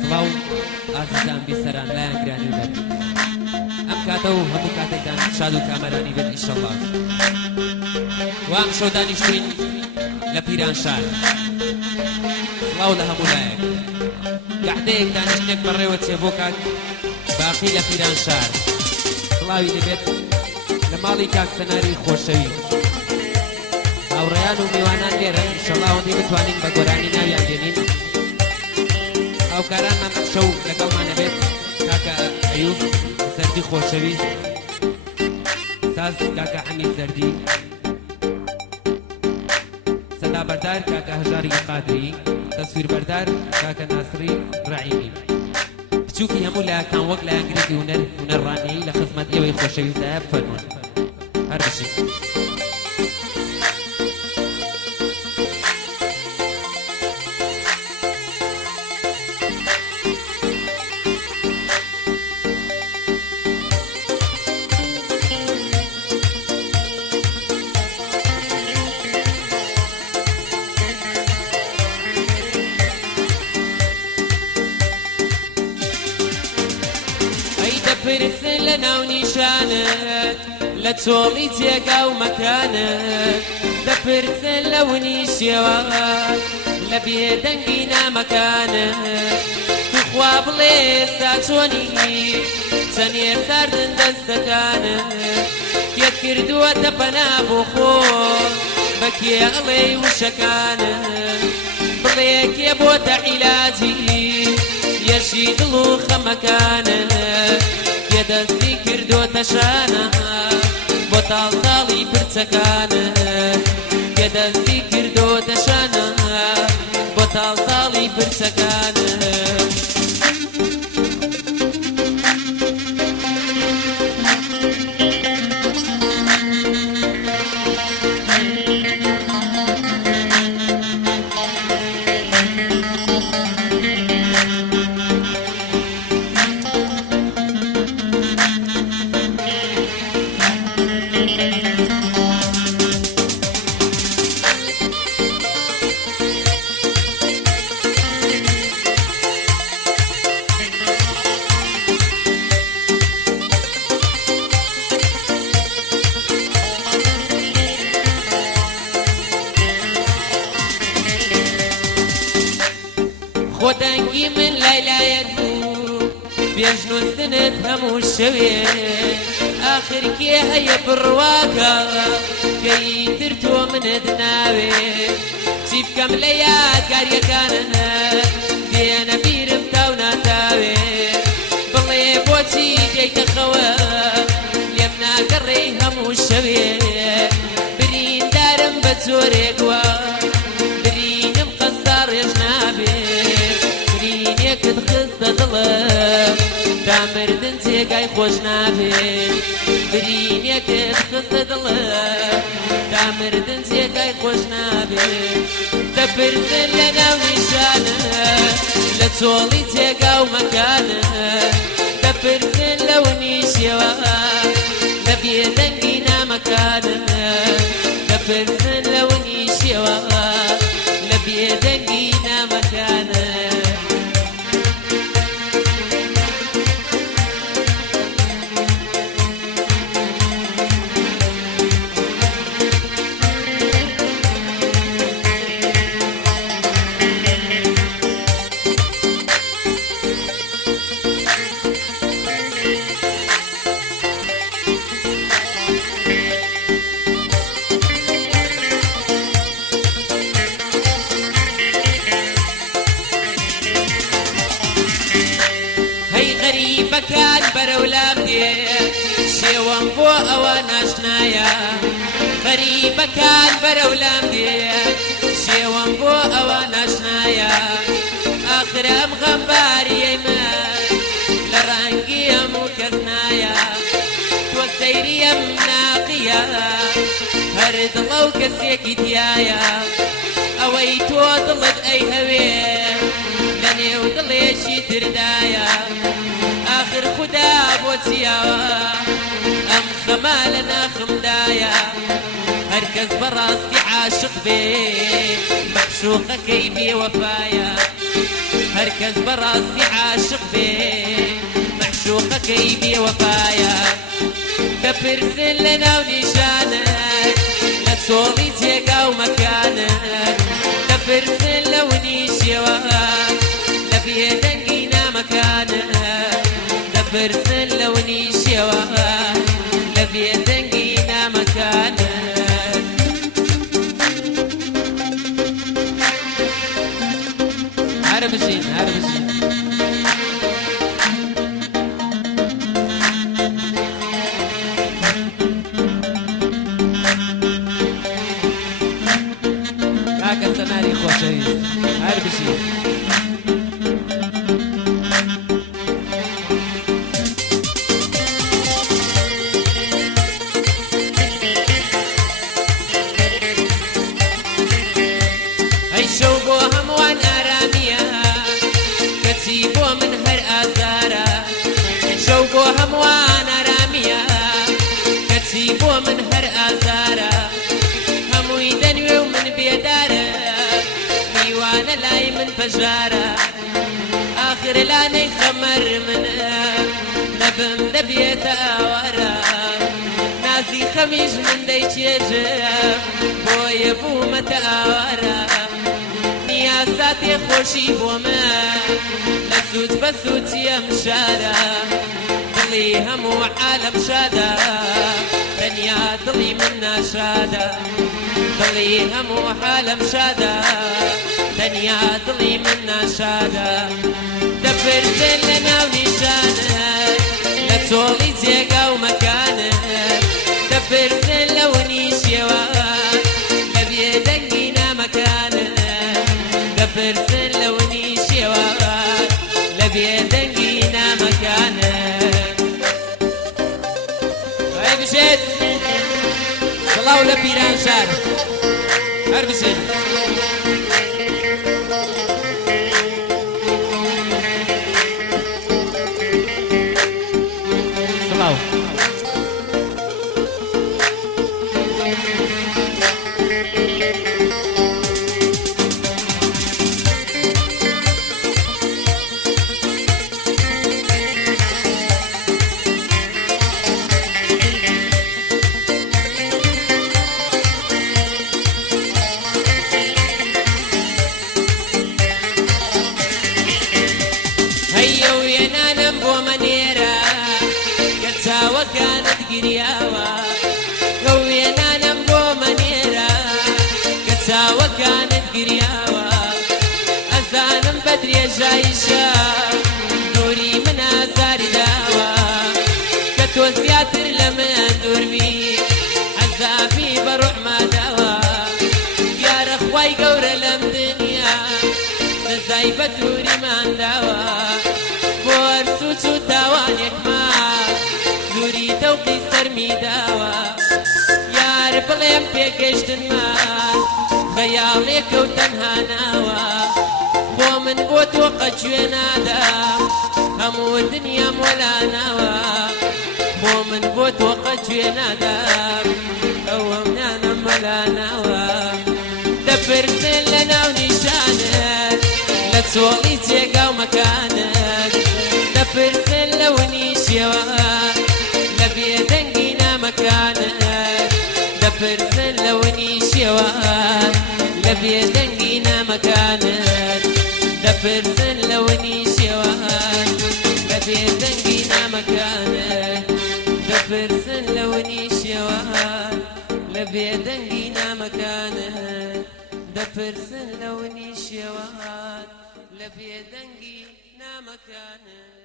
سڵاو ئازیزان بیسەران لایەن گرانی و بەرد ئەم کاتە و هەموو کاتێکتان شاد و کامەرانی بێت ئینشەڵڵا وام شەو دانیشتوین لە پیرانشار سڵاو لە هەموو لایەک گەحدەیەک دانیشتێک بەڕێوە چێ بۆ کاک باقی لە پیرانشار سڵاوی دەبێت لە ماڵی کاک سەناری خۆشەوی هاوڕێیان و میوانان لێرە ئینشەڵڵا ئەوەندەی بتوانین بە گۆرانی ناویان دێنین هاوکارانمان ئەم شەو لەگەڵمانە بێت کاکە ئەیوب سەردی خۆشەوی ساز کاکە حەمید زەردی سەدا بەردار کاکە هەژاری قادری تەسویر بەردار کاکە ناسری ڕعیمی بچووکی هەموو لایەکان وەک لایەنگرێکی هونەرڕانیایی لە خزمەت ئێوەی خۆشەویستایە بفەرمون هەر بشین پرسن لە ناو نیشانت لە چۆڵی جێگا و مەکانت دەپرسن لە ونیشەوە لە بێدەنگی نامەکانت توخوا بڵێ ئێستا چۆنی چەندێ ساردن دەستەکانت کێت کردووەتە پەنا بۆ خۆ بە کێ ئەڵێ وشەکانت بڵێ کێ بۆتە عیلاجی یەشی دڵ و خەمەکانت دەستی کردوتە شانە بۆ تاڵتاڵی پرچەکانت کێ دەستی کردوتە شانە بۆ تاڵتاڵی پرچەکانت خۆدەنگی من لایلایەت بوو پێشنووسنت هەموو شەوێ ئاخر کێ هەیە بڕواکە کەیتر تۆ منت ناوێ چی بکەم لە یادگاریەکانت دێنە بیرم تاو ناتاوێ بڵێ بۆچی دێیتە خەوە لێم ناگەڕێ هەموو شەوێ بریندارم بە جۆرێک وە برینم قەسا ڕێژ نابێ برینێکت خستە دڵم تا مردن جێگای خۆش نابێ برینێکت خستە دڵم تا مردن جێگای خۆش نابێ دەپرسن لە ناو نیشانە لە چۆڵی جێگا و مەکانە دەپرسن لەو نیشەوە لە بێدەنگی نامەکانە دەپرسن لەو نیشەوە لە بێدەنگی نامەکانە غەریبەکان بەرەولام دێ شێوەم بۆ ئەوە ناشنایە غەریبەکان بەرەولام دێ شێوەم بۆ ئەوە ناشنایە ئاخر ئەم غەمباریەی من لە ڕەنگی هەموو کەس نایە تۆ سەیریم ناقیە هەر دڵە و کەسێکی تایە ئەوەی تۆ دڵت ئەی هەوێ لە نێو دڵێکی تردایە آخر خدا بۆچیەوە ئەم خەما لە ناخمدایە هەرکە هركز براستي عاشق بي معشوقة كيبي وفايا هركز براستي عاشق بي معشوقة كيبي وفايا كبرسل لنا ونشانك لا تصولي تيقا ومكانك كبرسل لوني شواك لبيدنقينا مكانك كبرسل لوني شواك لبيدنقينا مكانك هربسين كاكا سناري خوشي هربسين هموان رامية كتسيبو من هر آزارة هموي دنوي ومن بيدارة ميوانا لاي من فجارة آخر لاني خمر من نبم دبيت آورا ناسي خميش من دي تيجب بوي بو متآورا نياساتي خوشي بوما لسوت بسوت يمشارا ضلي هم وعالم شادا دنيا ضلي منا شادا ضلي هم وعالم شادا دنيا ضلي منا شادا دبر لنا ونشانك لا تولي زيقا ومكانك دبر لوني شواك لبيدنقينا مكانك دبر لوني شواك لبيدنقينا مكانك بشيت الله ولا بيران شار هربسين الله وكانت قرياوة قوينا نمبو منيرة قدسا وكانت قرياوة أذان بدري جايشة نوري من آثار داوة كتوزياتر لما دورمي عذابي بروح ما داوة يا رخواي قورة لم دنيا نزايبة دوري ما داوة بورسوسو تاوانيك ما دوری توقی سرمی داوا یار بڵێم پێگەشتنمان خەیاڵێک و تەنها ناوە خۆ من بۆ تۆ قەجوێ نادام هەموو دنیام وەلا ناوە خۆ من بۆ تۆ قەجوێ نادام ئەوەم نانم وەلا ناوە دەپرسن لە ناو نیشانت لە چۆڵی جێگا و مەکانت دەپرسن لەونی شێوە لبيدنقينا مكانك دبرسن لوني شواك لبيدنقينا مكانك دبرسن لوني شواك لبيدنقينا مكانك دبرسن لوني شواك لبيدنقينا مكانك دبرسن لوني شواك لبيدنقينا مكانك